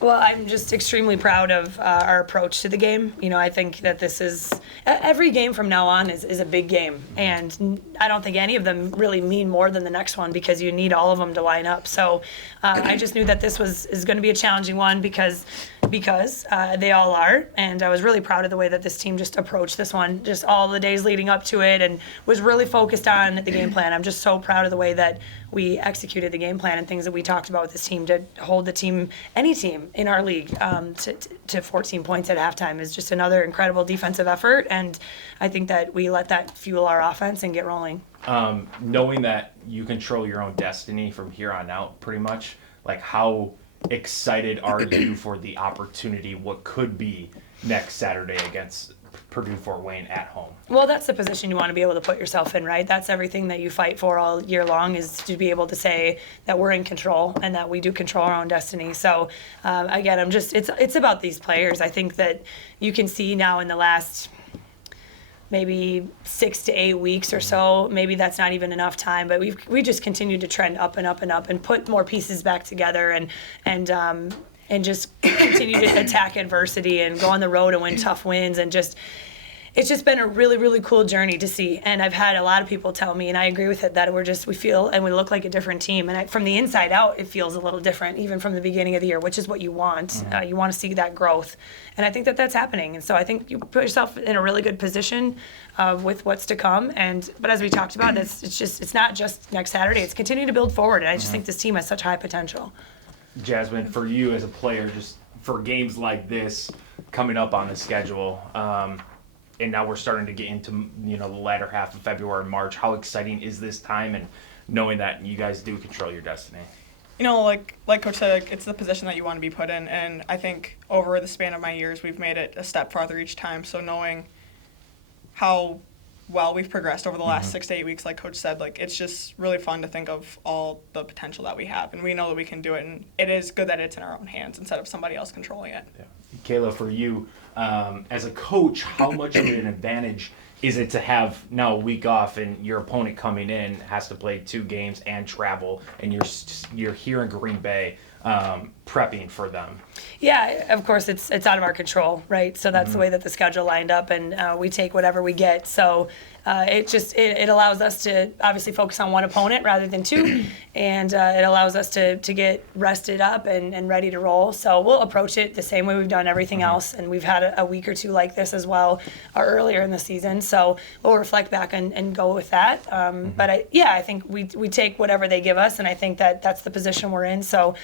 Well, I'm just extremely proud of our approach to the game. I think that this is every game from now on is a big game, and I don't think any of them really mean more than the next one because you need all of them to line up. So I just knew that this is going to be a challenging one because they all are, and I was really proud of the way that this team just approached this one, just all the days leading up to it, and was really focused on the game plan. I'm just so proud of the way that we executed the game plan and things that we talked about with this team to hold the team, any team in our league, to 14 points at halftime is just another incredible defensive effort, and I think that we let that fuel our offense and get rolling. Knowing that you control your own destiny from here on out, pretty much, like how excited are you for the opportunity, what could be next Saturday against Purdue-Fort Wayne at home? Well, that's the position you want to be able to put yourself in, right? That's everything that you fight for all year long, is to be able to say that we're in control and that we do control our own destiny. So again, it's about these players. I think that you can see now in the last maybe 6 to 8 weeks or so, maybe that's not even enough time, but we just continued to trend up and up and up and put more pieces back together and just continue to attack adversity and go on the road and win tough wins, and it's just been a really, really cool journey to see. And I've had a lot of people tell me, and I agree with it, that we feel and we look like a different team. And from the inside out, it feels a little different, even from the beginning of the year, which is what you want. Mm-hmm. You want to see that growth. And I think that that's happening. And so I think you put yourself in a really good position with what's to come. But as we talked about, it's not just next Saturday. It's continuing to build forward. And I just think this team has such high potential. Jasmine, for you as a player, just for games like this coming up on the schedule, and now we're starting to get into the latter half of February and March, how exciting is this time, and knowing that you guys do control your destiny? Like Coach said, it's the position that you want to be put in, and I think over the span of my years, we've made it a step farther each time. So knowing how well we've progressed over the last 6 to 8 weeks, like Coach said, it's just really fun to think of all the potential that we have, and we know that we can do it, and it is good that it's in our own hands instead of somebody else controlling it. Yeah. Kayla, for you, as a coach, how much of an advantage is it to have now a week off and your opponent coming in has to play 2 games and travel, and you're here in Green Bay prepping for them? Yeah, of course, it's out of our control, right? So that's the way that the schedule lined up, and we take whatever we get. So it allows us to obviously focus on one opponent rather than 2, and it allows us to get rested up and ready to roll. So we'll approach it the same way we've done everything else, and we've had a week or 2 like this as well earlier in the season. So we'll reflect back and go with that. But I think we take whatever they give us, and I think that that's the position we're in. So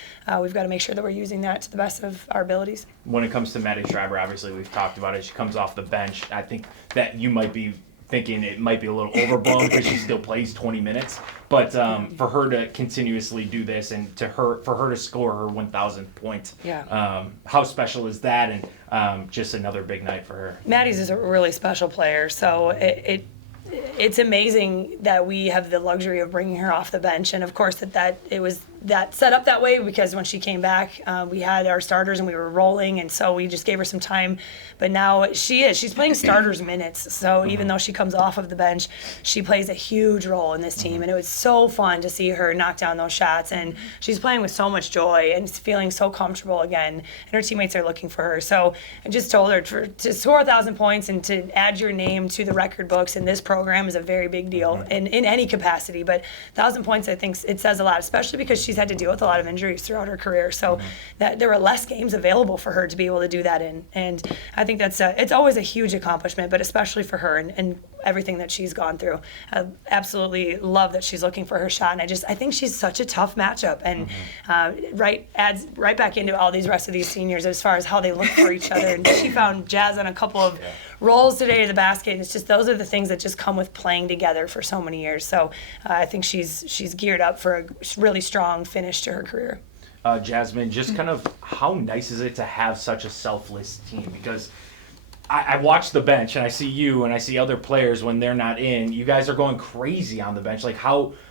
we've got to make sure that we're using that to the best of our abilities. When it comes to Maddie Schreiber, obviously we've talked about it. She comes off the bench. I think that you might be thinking it might be a little overblown because she still plays 20 minutes. But for her to continuously do this and for her to score her 1,000 points, how special is that? And just another big night for her. Maddie's is a really special player, so it's amazing that we have the luxury of bringing her off the bench, and of course that it was that set up that way because when she came back, we had our starters and we were rolling, and so we just gave her some time. But now she's playing starters minutes, so even though she comes off of the bench, she plays a huge role in this team, and it was so fun to see her knock down those shots, and she's playing with so much joy and feeling so comfortable again, and her teammates are looking for her. So I just told her to score 1,000 points and to add your name to the record books in this program is a very big deal in any capacity, but 1,000 points, I think it says a lot, especially because she's had to deal with a lot of injuries throughout her career, so that there were less games available for her to be able to do that in, and I think that's it's always a huge accomplishment, but especially for her and everything that she's gone through. I absolutely love that she's looking for her shot, and I think she's such a tough matchup, and adds right back into all these rest of these seniors as far as how they look for each other. And she found Jazz on a couple of rolls today to the basket, and it's just those are the things that just come with playing together for so many years. So I think she's geared up for a really strong finish to her career. Jasmine, just kind of how nice is it to have such a selfless team? Because I watch the bench and I see you and I see other players when they're not in. You guys are going crazy on the bench.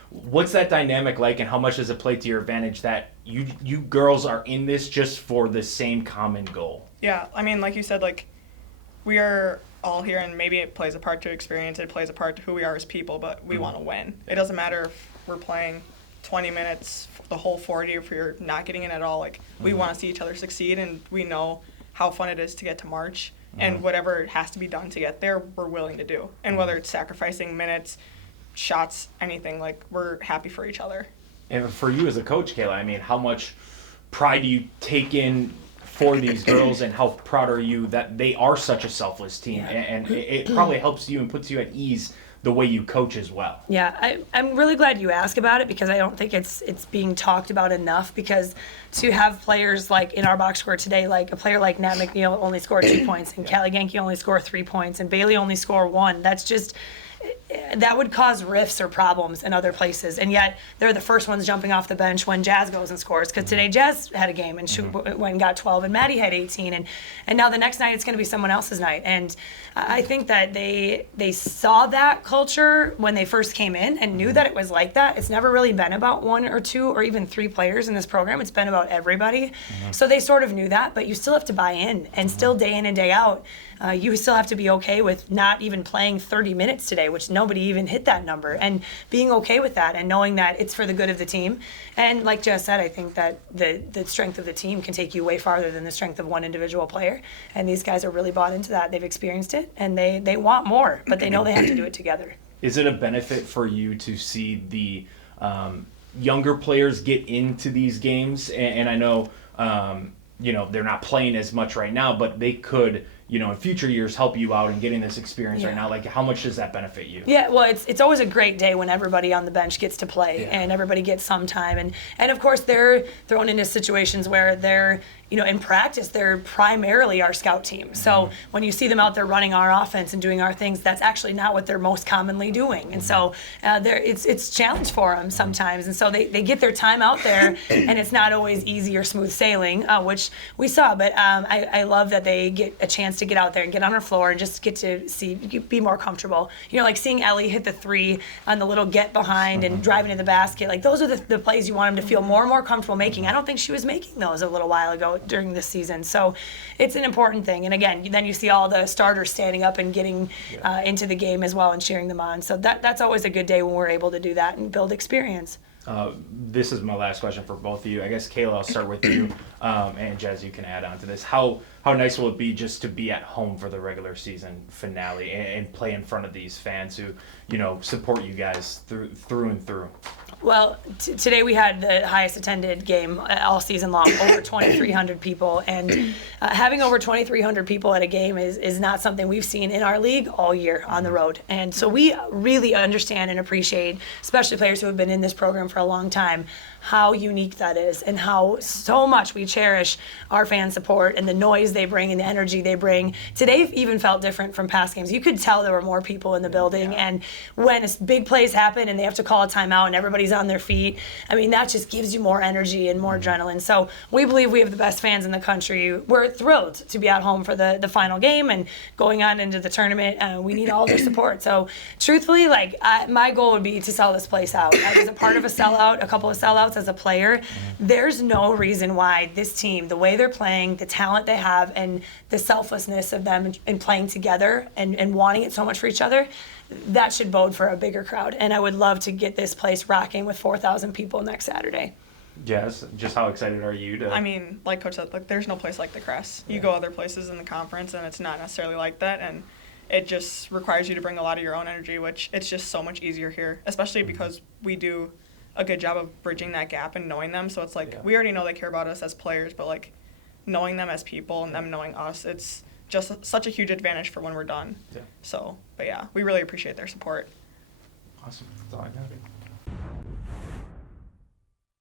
What's that dynamic like, and how much does it play to your advantage that you girls are in this just for the same common goal? Yeah, I mean, like you said, we are all here, and maybe it plays a part to experience, it plays a part to who we are as people, but we want to win. It doesn't matter if we're playing 20 minutes, the whole 40, if you're not getting in at all, like, we want to see each other succeed, and we know how fun it is to get to March, and whatever has to be done to get there, we're willing to do. And whether it's sacrificing minutes, shots, anything, like, we're happy for each other. And for you as a coach, Kayla, I mean, how much pride do you take in for these girls, and how proud are you that they are such a selfless team? Yeah. And it probably helps you and puts you at ease the way you coach as well. Yeah, I'm really glad you asked about it, because I don't think it's being talked about enough, because to have players like in our box score today, like a player like Nat McNeil only scored 2 points, and Callie Genke only scored 3 points, and Bailey only scored 1. That's just, that would cause rifts or problems in other places. And yet they're the first ones jumping off the bench when Jazz goes and scores, because today Jazz had a game and she went and got 12, and Maddie had 18, and now the next night it's going to be someone else's night. And I think that they saw that culture when they first came in and knew that it was like that. It's never really been about 1 or 2 or even 3 players in this program. It's been about everybody. So they sort of knew that, but you still have to buy in, and still day in and day out, you still have to be okay with not even playing 30 minutes today, which nobody even hit that number, and being okay with that and knowing that it's for the good of the team. And like Jess said, I think that the strength of the team can take you way farther than the strength of one individual player. And these guys are really bought into that. They've experienced it, and they want more, but they know they have to do it together. Is it a benefit for you to see the younger players get into these games? And I know, they're not playing as much right now, but they could, in future years help you out in getting this experience right now. Like, how much does that benefit you? Yeah, well, it's always a great day when everybody on the bench gets to play and everybody gets some time. And of course, they're thrown into situations where they're, in practice, they're primarily our scout team. So when you see them out there running our offense and doing our things, that's actually not what they're most commonly doing. And so it's a challenge for them sometimes. And so they get their time out there, and it's not always easy or smooth sailing, which we saw. But I love that they get a chance to get out there and get on our floor and just get to be more comfortable. Like seeing Ellie hit the 3 on the little get behind and driving to the basket. Like, those are the plays you want them to feel more and more comfortable making. I don't think she was making those a little while ago during this season. So it's an important thing. And again, then you see all the starters standing up and getting into the game as well and cheering them on. So that's always a good day when we're able to do that and build experience. This is my last question for both of you. I guess, Kayla, I'll start with you, and Jazz, you can add on to this. How nice will it be just to be at home for the regular season finale and play in front of these fans who, support you guys through and through? Well, today we had the highest attended game all season long, over 2,300 people. And having over 2,300 people at a game is not something we've seen in our league all year on the road. And so we really understand and appreciate, especially players who have been in this program for a long time, how unique that is, and how so much we cherish our fan support and the noise they bring and the energy they bring. Today even felt different from past games. You could tell there were more people in the building, and when big plays happen and they have to call a timeout and everybody's on their feet, I mean, that just gives you more energy and more adrenaline. So we believe we have the best fans in the country. We're thrilled to be at home for the final game and going on into the tournament. We need all their support. So truthfully, my goal would be to sell this place out. I was a part of a couple of sellouts as a player. There's no reason why this team, the way they're playing, the talent they have, and the selflessness of them in playing together and wanting it so much for each other, that should bode for a bigger crowd. And I would love to get this place rocking with 4,000 people next Saturday. Yes, just how excited are you to? I mean, like Coach said, there's no place like the Crest. You go other places in the conference, and it's not necessarily like that, and it just requires you to bring a lot of your own energy, which it's just so much easier here, especially because we do a good job of bridging that gap and knowing them. So it's we already know they care about us as players, but knowing them as people and them knowing us, it's just such a huge advantage for when we're done. Yeah. So, but yeah, we really appreciate their support. Awesome. That's all I got.